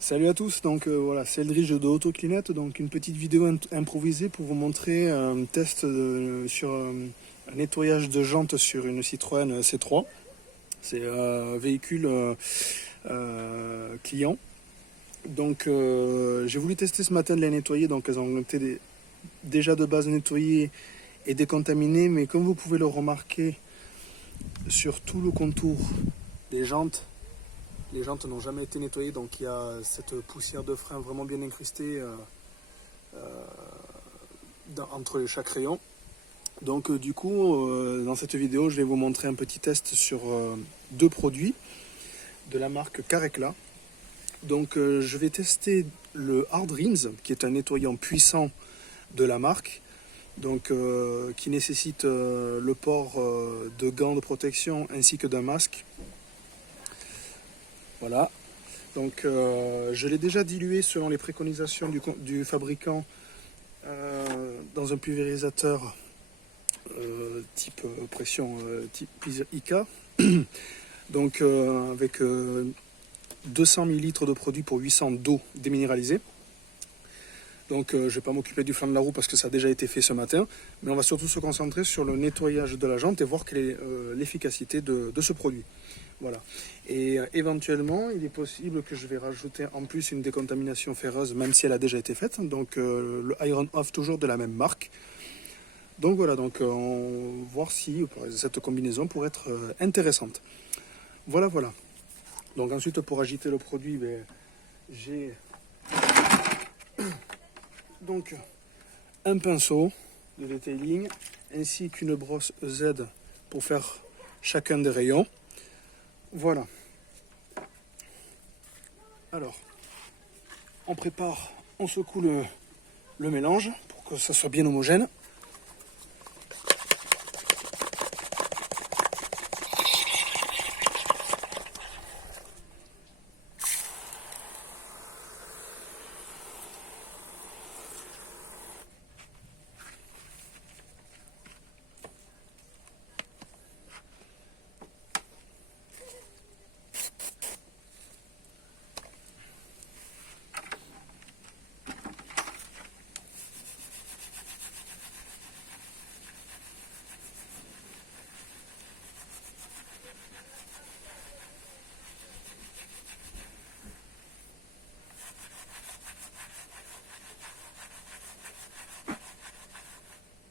Salut à tous, donc voilà, c'est Eldridge de Autoclinette, donc une petite vidéo improvisée pour vous montrer un test sur un nettoyage de jantes sur une Citroën C3. C'est un véhicule client. Donc j'ai voulu tester ce matin de les nettoyer, donc elles ont été déjà de base nettoyées et décontaminées, mais comme vous pouvez le remarquer sur tout le contour des jantes, les jantes n'ont jamais été nettoyées, donc il y a cette poussière de frein vraiment bien incrustée entre chaque rayon. Donc du coup, dans cette vidéo, je vais vous montrer un petit test sur deux produits de la marque Carecla. Donc je vais tester le Hard Rinse, qui est un nettoyant puissant de la marque, donc qui nécessite le port de gants de protection ainsi que d'un masque. Voilà, donc je l'ai déjà dilué selon les préconisations du fabricant dans un pulvérisateur type pression type IK, donc avec 200 ml de produit pour 800 d'eau déminéralisée. Donc je ne vais pas m'occuper du flanc de la roue parce que ça a déjà été fait ce matin, mais on va surtout se concentrer sur le nettoyage de la jante et voir quelle est l'efficacité de ce produit. Voilà. Et éventuellement, il est possible que je vais rajouter en plus une décontamination ferreuse, même si elle a déjà été faite. Donc le Iron Off, toujours de la même marque. Donc voilà, donc on va voir si cette combinaison pourrait être intéressante. Voilà, voilà. Donc ensuite, pour agiter le produit, j'ai donc un pinceau de detailing ainsi qu'une brosse Z pour faire chacun des rayons. Voilà. Alors, on prépare, on secoue le mélange pour que ça soit bien homogène.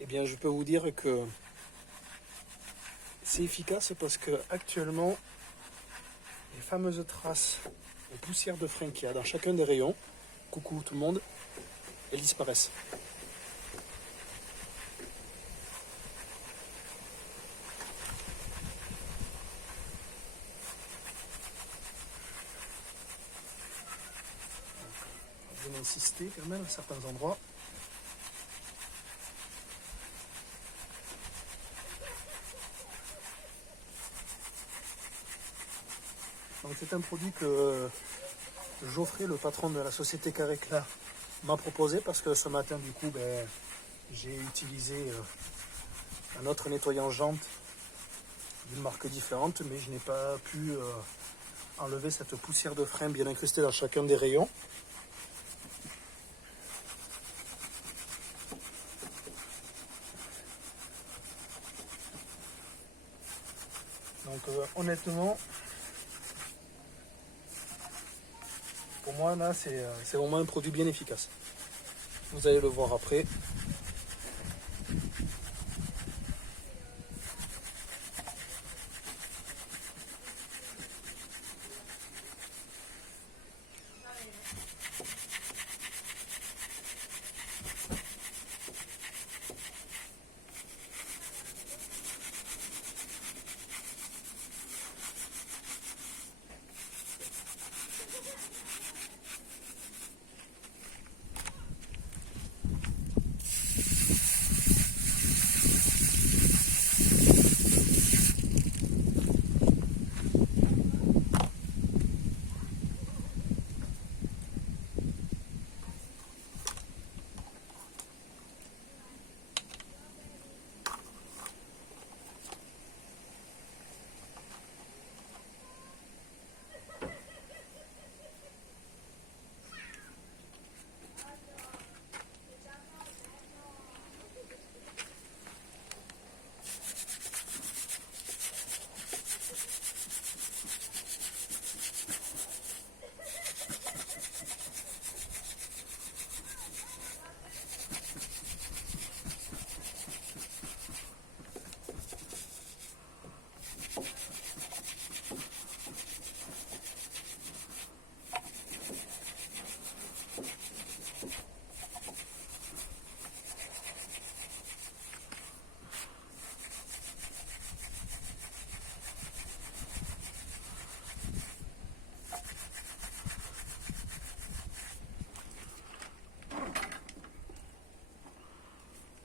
Eh bien, je peux vous dire que c'est efficace parce que actuellement, les fameuses traces de poussière de frein qu'il y a dans chacun des rayons, coucou tout le monde, elles disparaissent. Je vais insister quand même à certains endroits. Donc c'est un produit que Geoffrey, le patron de la société Carecla, m'a proposé parce que ce matin du coup j'ai utilisé un autre nettoyant jante d'une marque différente, mais je n'ai pas pu enlever cette poussière de frein bien incrustée dans chacun des rayons. Donc honnêtement, pour moi là c'est vraiment un produit bien efficace. Vous allez le voir après.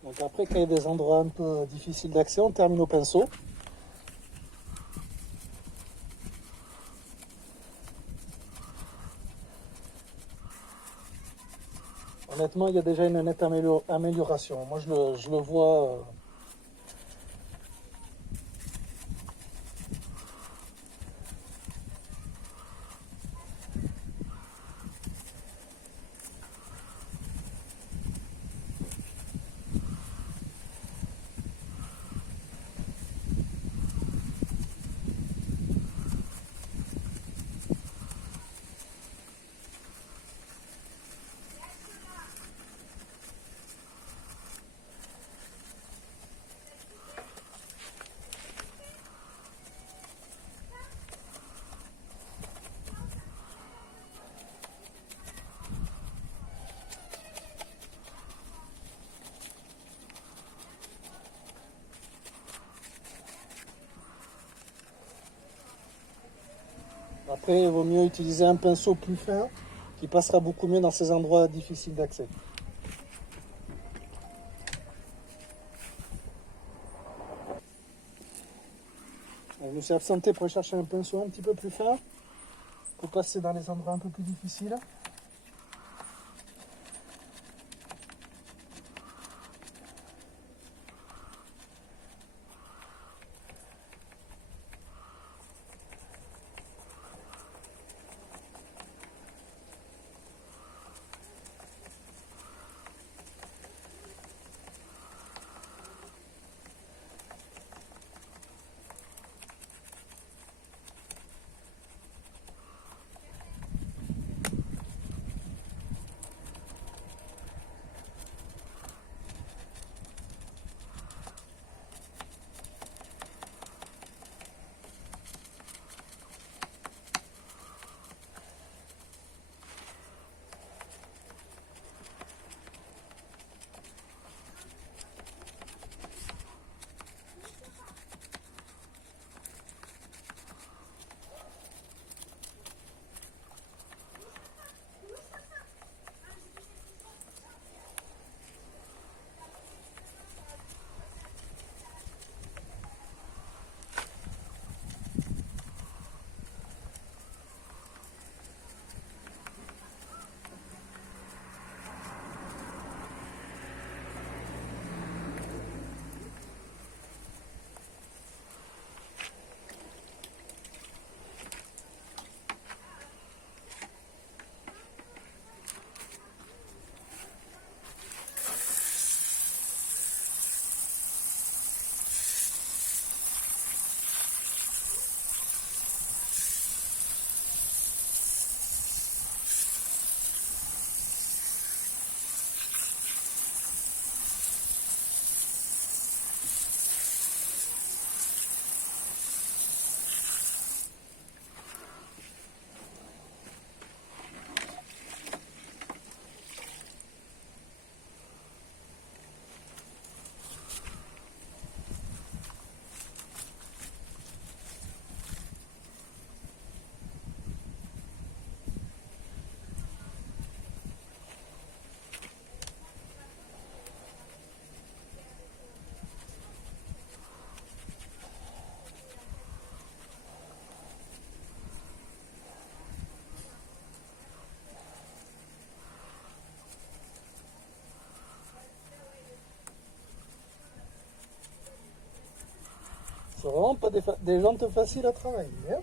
Donc après, quand il y a des endroits un peu difficiles d'accès, on termine au pinceau. Honnêtement, il y a déjà une nette amélioration. Moi, je le vois. Après, il vaut mieux utiliser un pinceau plus fin qui passera beaucoup mieux dans ces endroits difficiles d'accès. Je me suis absenté pour chercher un pinceau un petit peu plus fin pour passer dans les endroits un peu plus difficiles. C'est vraiment pas des jantes faciles à travailler, hein.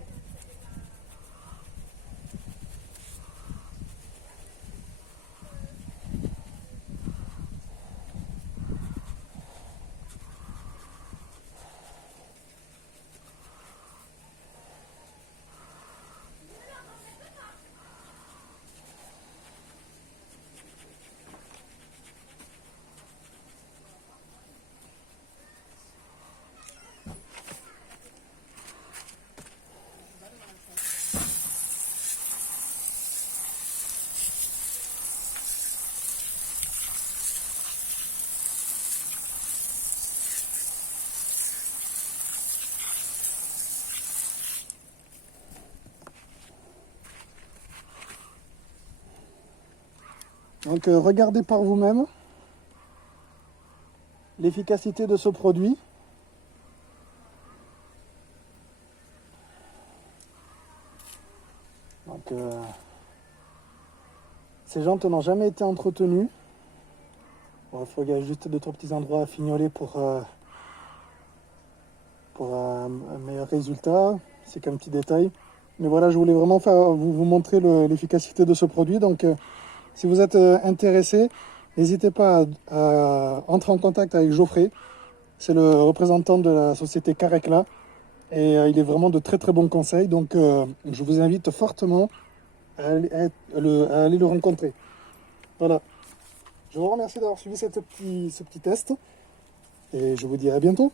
Donc regardez par vous-même. l'efficacité de ce produit. Donc, ces jantes n'ont jamais été entretenues. Bon, il faut qu'il y ait juste 2-3 petits endroits à fignoler pour un meilleur résultat. C'est qu'un petit détail. Mais voilà, je voulais vraiment vous montrer l'efficacité de ce produit. Donc, si vous êtes intéressé, n'hésitez pas à entrer en contact avec Geoffrey. C'est le représentant de la société Carecla. Et il est vraiment de très très bons conseils. Donc, je vous invite fortement à aller le rencontrer. Voilà. Je vous remercie d'avoir suivi ce petit test. Et je vous dis à bientôt.